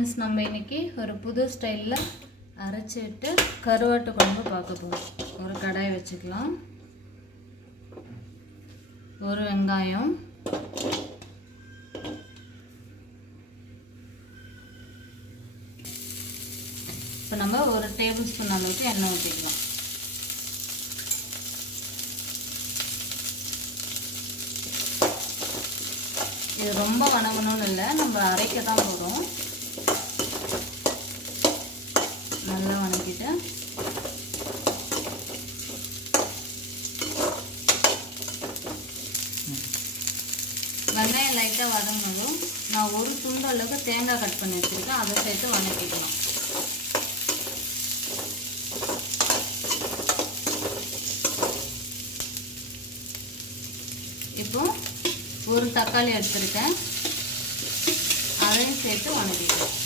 Friends, நம்ம இன்றைக்கி ஒரு புது ஸ்டைலில் அரைச்சிட்டு கருவாட்டு குழம்பு பார்க்க போகிறோம். ஒரு கடாய் வச்சுக்கலாம். ஒரு வெங்காயம், இப்போ நம்ம ஒரு டேபிள் ஸ்பூன் அளவுக்கு எண்ணெய் ஊற்றிக்கலாம். இது ரொம்ப வணங்கணும்னு இல்லை, நம்ம அரைக்க தான் போகிறோம். நல்லா வணக்கிட்டு வெங்காயம் லைட்டாக வதங்கினதும் நான் ஒரு துண்டு அளவுக்கு தேங்காய் கட் பண்ணி வச்சுருக்கேன், அதை சேர்த்து வதக்கிக்கலாம். இப்போ ஒரு தக்காளி எடுத்துருக்கேன், அதையும் சேர்த்து வதக்கிக்கலாம்.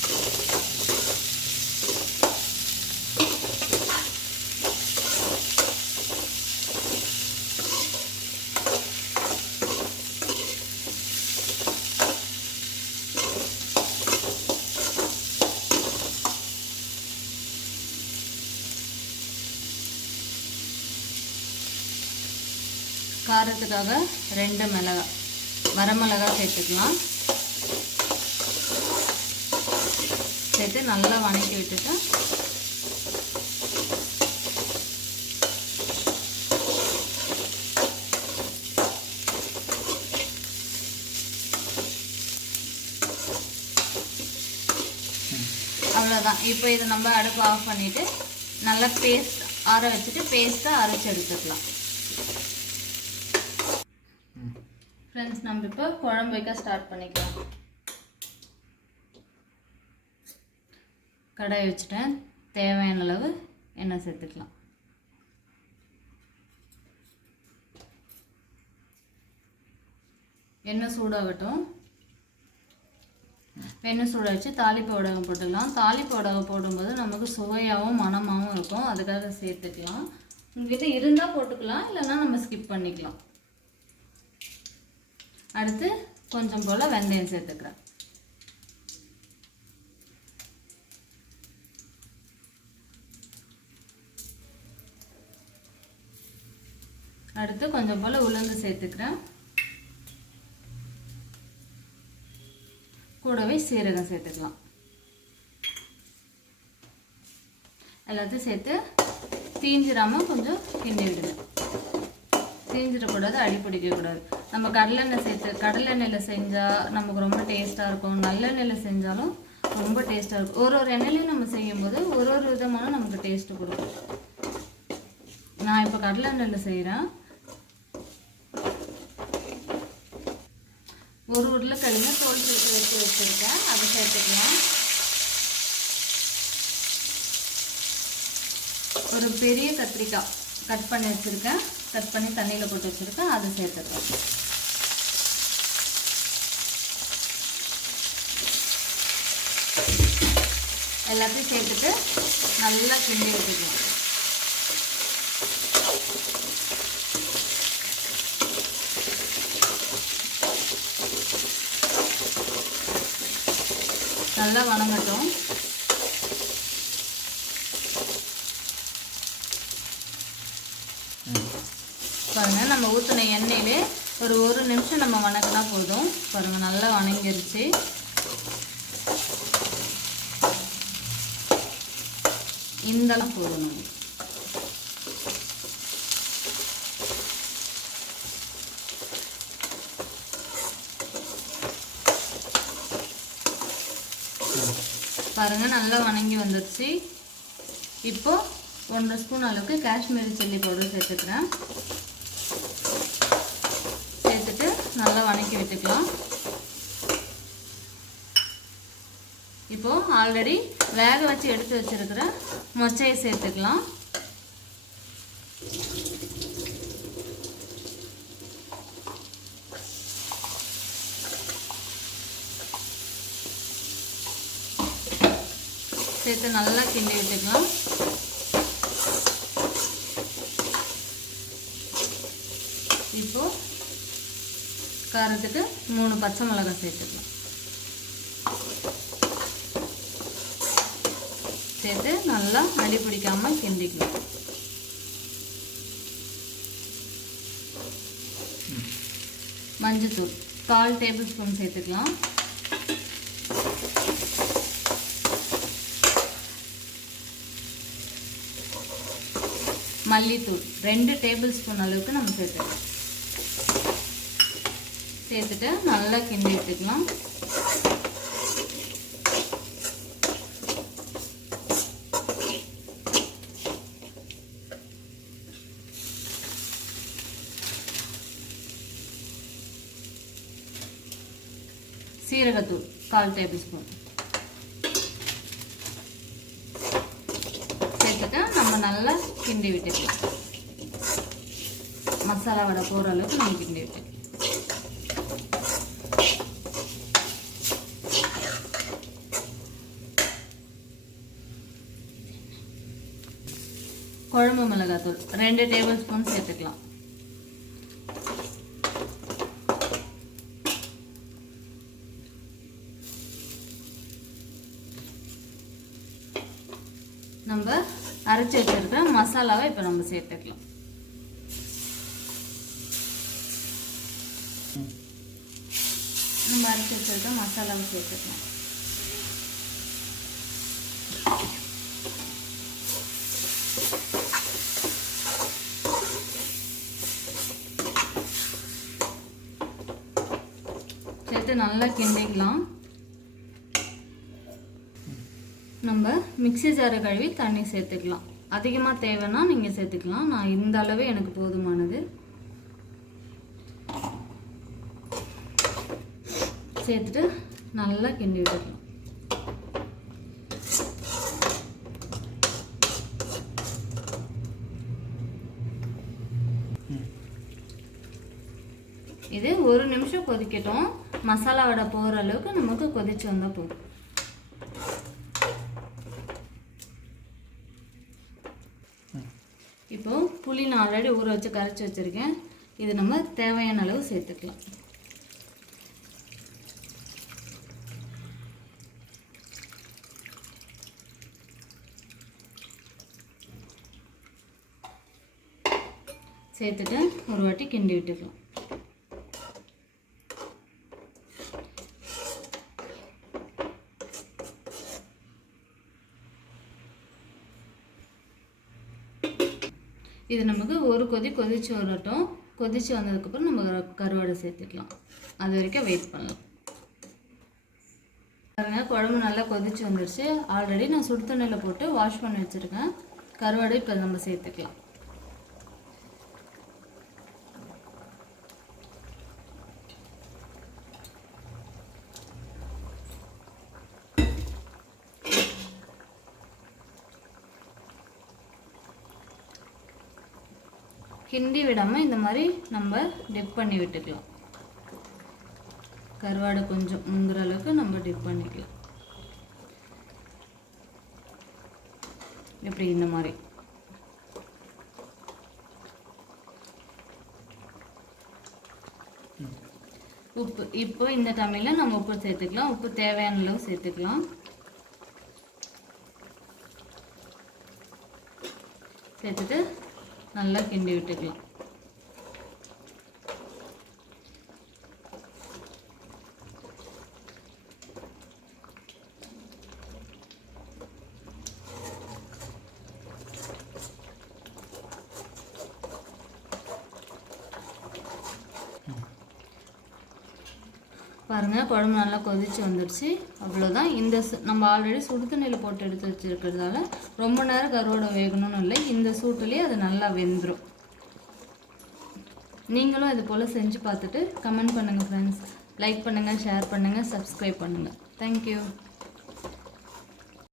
காரத்துக்காக 2 மிளகாய், வரமிளகாய் சேர்த்துக்கலாம். சேர்த்து நல்லா வதக்கி விட்டுட்டு அவ்வளோதான். இப்போ இதை நம்ம அடுப்பு ஆஃப் பண்ணிவிட்டு நல்லா பேஸ்ட் ஆற வச்சுட்டு பேஸ்ட்டாக அரைச்சி எடுத்துக்கலாம். ஃப்ரெண்ட்ஸ், நம்ம இப்போ குழம்பு வைக்க ஸ்டார்ட் பண்ணிக்கலாம். கடாய் வச்சுட்டேன், தேவையான அளவு எண்ணெய் சேர்த்துக்கலாம். எண்ணெய் சூடாகட்டும். எண்ணெய் சூடாக வச்சு தாளிப்பு வடகம் போட்டுக்கலாம். தாளிப்பு வடகம் போடும்போது நமக்கு சுவையாகவும் மணமாகவும் இருக்கும், அதுக்காக சேர்த்துக்கலாம். உங்ககிட்ட இருந்தால் போட்டுக்கலாம், இல்லைன்னா நம்ம ஸ்கிப் பண்ணிக்கலாம். அடுத்து கொஞ்சம் போல் வெந்தயம் சேர்த்துக்கிறேன். அடுத்து கொஞ்சம் போல் உளுந்து சேர்த்துக்கிறேன். கூடவே சீரகம் சேர்த்துக்கலாம். எல்லாத்தையும் சேர்த்து தீஞ்சிராமல் கொஞ்சம் கிண்டி விடுங்க. தீஞ்சிடக்கூடாது, அடி பிடிக்கக்கூடாது. நம்ம கடலெண்ணெயில் செஞ்சால் நமக்கு ரொம்ப டேஸ்ட்டாக இருக்கும். நல்லெண்ணெயில் செஞ்சாலும் ரொம்ப டேஸ்ட்டாக இருக்கும். ஒரு எண்ணெயிலையும் நம்ம செய்யும்போது ஒரு விதமான நமக்கு டேஸ்ட்டு கொடுக்கும். நான் இப்போ கடலெண்ணெயில் செய்கிறேன். ஒரு உருளைக்கிழங்கு தோல் சேர்த்து வச்சுருக்கேன், அதை சேர்த்துக்கலாம். ஒரு பெரிய கத்திரிக்காய் கட் பண்ணி வச்சுருக்கேன், கட் பண்ணி தண்ணியில் போட்டு வச்சுருக்கேன், அதை சேர்த்துக்கலாம். எல்லாத்தையும் சேர்த்துட்டு நல்லா கிண்டி வச்சுக்கலாம். நல்லா வணங்கட்டும். பாருங்கள், நம்ம ஊற்றின எண்ணெயிலே ஒரு நிமிஷம் நம்ம வணக்கினா போதும். பாருங்கள், நல்லா வணங்கிருச்சு. இந்தளவு போடணும். பாருங்கள், நல்லா வணங்கி வந்துருச்சு. இப்போ 1 ஸ்பூன் அளவுக்கு காஷ்மீரி சில்லி பவுடர் சேர்த்துக்கிறேன். சேர்த்துட்டு நல்லா வணக்கி விட்டுக்கலாம். இப்போ ஆல்ரெடி வேக வச்சு எடுத்து வச்சிருக்கிற மொச்சையை சேர்த்துக்கலாம். சேர்த்து நல்லா கிண்டி விட்டுக்கலாம். இப்போ காரத்துக்கு 3 பச்சை மிளகாய் சேர்த்துக்கலாம். சேர்த்து நல்லா அடி பிடிக்காமல் கிண்டிக்கலாம். மஞ்சத்தூள் 1/4 டேபிள் ஸ்பூன் சேர்த்துக்கலாம். மல்லித்தூள் 2 டேபிள் ஸ்பூன் அளவுக்கு நம்ம சேர்த்துக்கலாம். சேர்த்துட்டு நல்லா கிண்டி எடுத்துக்கலாம். சீரகத்தூள் 1/4 டேபிள் ஸ்பூன் சேர்த்துட்டு நம்ம நல்லா கிண்டி விட்டுக்கலாம். மசாலா வடை போகிற அளவுக்கு நம்ம கிண்டி விட்டுக்கலாம். குழம்பு மிளகாத்தூள் 2 டேபிள் ஸ்பூன் சேர்த்துக்கலாம். நம்ம அரைச்சி வச்சிருக்கிற மசாலாவை இப்போ நம்ம சேர்த்துக்கலாம். நம்ம அரைச்சி வச்சிருக்க மசாலாவை சேர்த்துக்கலாம். சேர்த்து நல்லா கிண்டிக்கலாம். நம்ம மிக்ஸி ஜாரை கழுவி தண்ணி சேர்த்துக்கலாம். அதிகமாக தேவைன்னா நீங்கள் சேர்த்துக்கலாம். நான் இந்த அளவு எனக்கு போதுமானது. சேர்த்துட்டு நல்லா கிண்டி விட்டுக்கலாம். இது 1 நிமிஷம் கொதிக்கட்டும். மசாலா வடை போகிற அளவுக்கு நமக்கு கொதிச்சு வந்தால் போதும். இப்போ புளி நான் ஆல்ரெடி ஊற வச்சு கரைச்சி வச்சுருக்கேன். இது நம்ம தேவையான அளவு சேர்த்துக்கலாம். சேர்த்துட்டு ஒரு வாட்டி கிண்டி விட்டுக்கலாம். இது நமக்கு ஒரு கொதிச்சு வரட்டும். கொதிச்சு வந்ததுக்கப்புறம் நம்ம கருவாடை சேர்த்துக்கலாம். அது வரைக்கும் வெயிட் பண்ணலாம். பாருங்க, குழம்பு நல்லா கொதிச்சு வந்துடுச்சு. ஆல்ரெடி நான் சுடு தண்ணியில் போட்டு வாஷ் பண்ணி வச்சுருக்கேன். கருவாடை இப்போ நம்ம சேர்த்துக்கலாம். கிண்டி விடாமல் இந்த மாதிரி நம்ம டிப் பண்ணி விட்டுக்கலாம். கருவாடை கொஞ்சம் முங்குற அளவுக்கு நம்ம டிப் பண்ணிக்கலாம். இப்படி இந்த மாதிரி. உப்பு இப்போ இந்த டைமில் நம்ம உப்பு சேர்த்துக்கலாம். உப்பு தேவையான அளவு சேர்த்துக்கலாம். சேர்த்துட்டு நல்லா கிண்டி விட்டுக்கலாம். பாருங்க, குழம்பு நல்லா கொதிச்சு வந்துடுச்சு. அவ்வளோதான். இந்த நம்ம ஆல்ரெடி சுடு தண்ணியில் போட்டு எடுத்து வச்சுருக்கிறதால ரொம்ப நேரம் கருவாடை வேகணும்னு இல்லை. இந்த சூட்டுலேயே அது நல்லா வெந்துடும். நீங்களும் இது போல் செஞ்சு பார்த்துட்டு கமெண்ட் பண்ணுங்கள் ஃப்ரெண்ட்ஸ். லைக் பண்ணுங்கள், ஷேர் பண்ணுங்கள், சப்ஸ்கிரைப் பண்ணுங்கள். தேங்க்யூ.